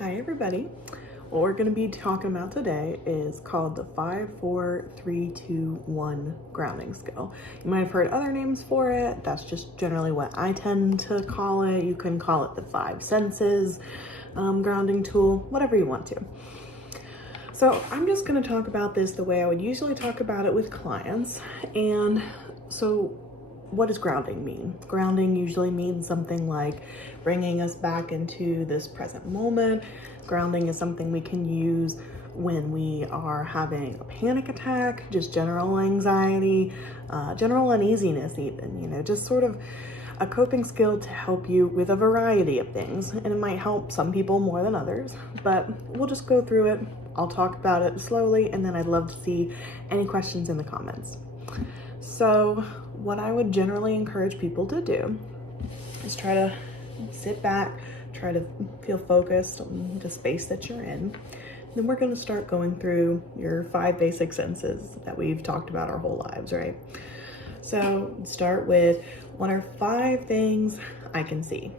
Hi everybody. What we're going to be talking about today is called the 5-4-3-2-1 grounding skill. You might have heard other names for it. That's just generally what I tend to call it. You can call it the 5 senses grounding tool, whatever you want to. So I'm just going to talk about this the way I would usually talk about it with clients. And so what does grounding mean? Grounding usually means something like bringing us back into this present moment. Grounding is something we can use when we are having a panic attack, just general anxiety, general uneasiness even, just sort of a coping skill to help you with a variety of things. And it might help some people more than others, but we'll just go through it. I'll talk about it slowly, and then I'd love to see any questions in the comments. So what I would generally encourage people to do is try to sit back, try to feel focused on the space that you're in. Then we're going to start going through your 5 basic senses that we've talked about our whole lives, right? So start with, what are 5 things I can see?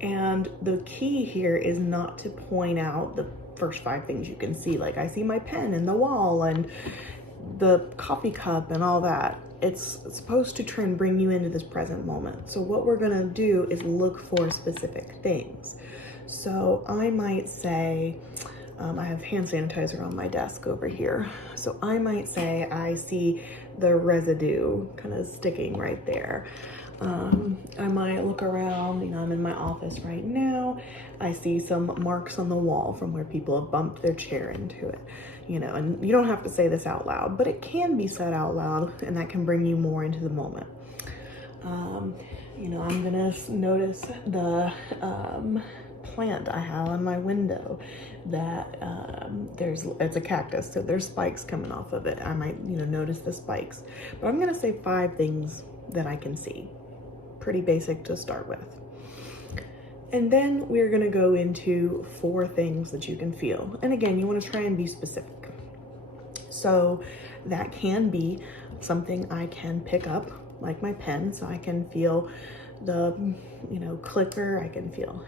And the key here is not to point out the first 5 things you can see. Like, I see my pen in the wall and the coffee cup and all that. It's supposed to try and bring you into this present moment. So what we're gonna do is look for specific things. So I might say, I have hand sanitizer on my desk over here. So I might say I see the residue kind of sticking right there. I might look around, I'm in my office right now. I see some marks on the wall from where people have bumped their chair into it, and you don't have to say this out loud, but it can be said out loud, and that can bring you more into the moment. I'm gonna notice the plant I have on my window that it's a cactus, so there's spikes coming off of it. I might, notice the spikes, but I'm gonna say 5 things that I can see. Pretty basic to start with. And then we're gonna go into 4 things that you can feel. And again, you wanna try and be specific. So that can be something I can pick up, like my pen, so I can feel the, clicker, I can feel,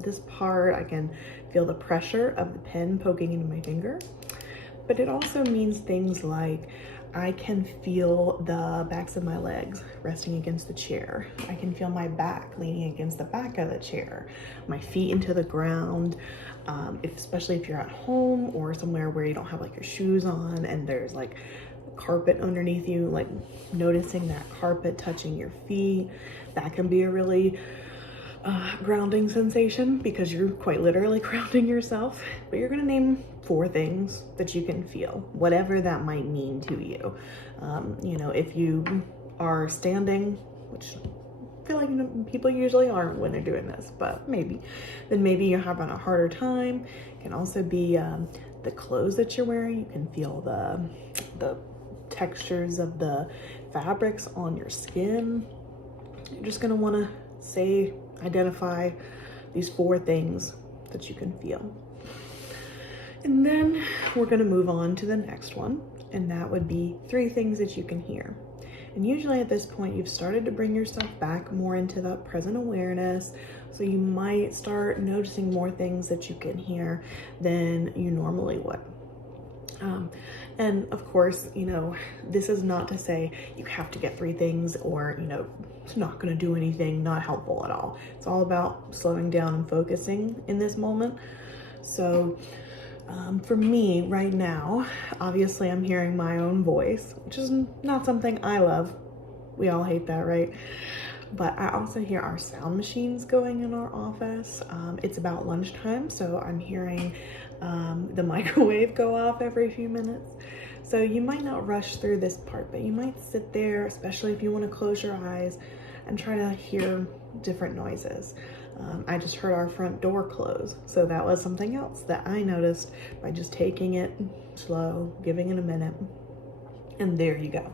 this part, I can feel the pressure of the pen poking into my finger. But it also means things like, I can feel the backs of my legs resting against the chair. I can feel my back leaning against the back of the chair, my feet into the ground. Especially if you're at home or somewhere where you don't have your shoes on and there's carpet underneath you, noticing that carpet touching your feet, that can be a really grounding sensation because you're quite literally grounding yourself. But you're gonna name 4 things that you can feel, whatever that might mean to you. If you are standing, which I feel like people usually aren't when they're doing this, but maybe you're having a harder time. It can also be the clothes that you're wearing. You can feel the textures of the fabrics on your skin. You're just gonna wanna identify these 4 things that you can feel. And then we're gonna move on to the next one, and that would be 3 things that you can hear. And usually at this point, you've started to bring yourself back more into that present awareness. So you might start noticing more things that you can hear than you normally would. And of course, this is not to say you have to get 3 things or, it's not going to do anything, not helpful at all. It's all about slowing down and focusing in this moment. So for me right now, obviously I'm hearing my own voice, which is not something I love. We all hate that, right? But I also hear our sound machines going in our office. It's about lunchtime, so I'm hearing the microwave go off every few minutes. So you might not rush through this part, but you might sit there, especially if you want to close your eyes and try to hear different noises. I just heard our front door close, so that was something else that I noticed by just taking it slow, giving it a minute, and there you go.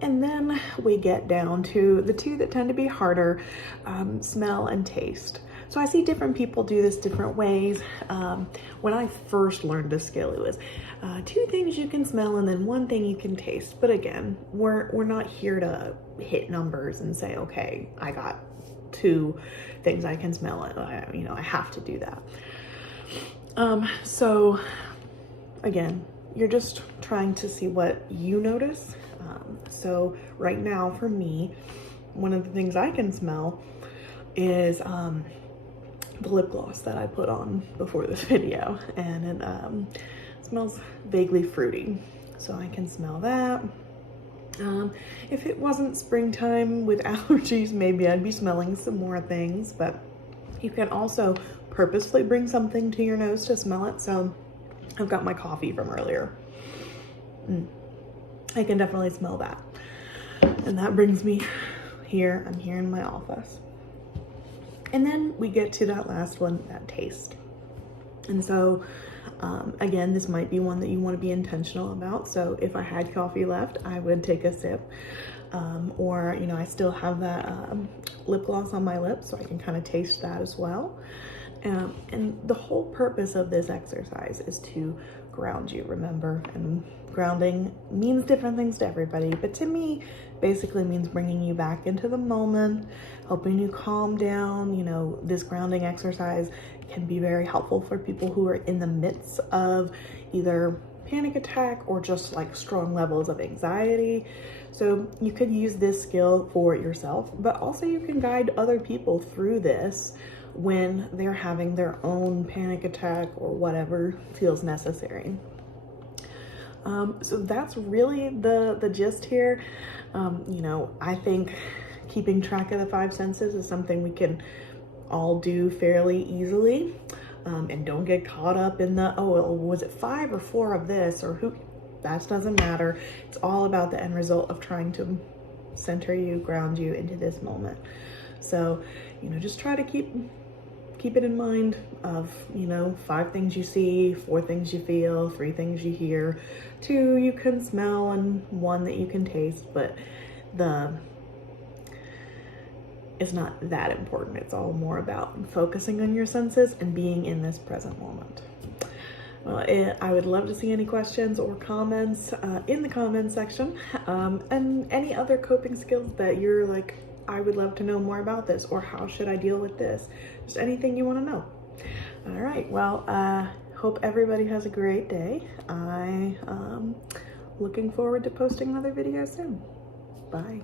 And then we get down to the 2 that tend to be harder, smell and taste. So I see different people do this different ways. When I first learned this skill, it was 2 things you can smell and then 1 thing you can taste. But again, we're not here to hit numbers and say, okay, I got to things I can smell it. You know, I have to do that. So again, you're just trying to see what you notice. So right now for me, one of the things I can smell is the lip gloss that I put on before this video, and it smells vaguely fruity, so I can smell that. If it wasn't springtime with allergies, maybe I'd be smelling some more things, but you can also purposefully bring something to your nose to smell it. So I've got my coffee from earlier. I can definitely smell that. And that brings me here. I'm here in my office. And then we get to that last one, that taste. And so again, this might be one that you want to be intentional about. So if I had coffee left, I would take a sip. Or, you know, I still have that lip gloss on my lips, so I can kind of taste that as well. And the whole purpose of this exercise is to ground you, remember? And grounding means different things to everybody, but to me, basically means bringing you back into the moment, helping you calm down. You know, this grounding exercise can be very helpful for people who are in the midst of either panic attack or just like strong levels of anxiety. So you could use this skill for yourself, but also you can guide other people through this when they're having their own panic attack or whatever feels necessary. So that's really the gist here. You know, I think keeping track of the 5 senses is something we can all do fairly easily. And don't get caught up in the, oh, well, was it 5 or 4 of this, or who, that doesn't matter. It's all about the end result of trying to center you, ground you into this moment. So, you know, just try to keep it in mind of, you know, 5 things you see, 4 things you feel, 3 things you hear, 2 you can smell, and 1 that you can taste. But it's not that important. It's all more about focusing on your senses and being in this present moment. Well, I would love to see any questions or comments in the comments section, and any other coping skills that you're like, I would love to know more about this, or how should I deal with this? Just anything you want to know. All right, well, hope everybody has a great day. I looking forward to posting another video soon. Bye.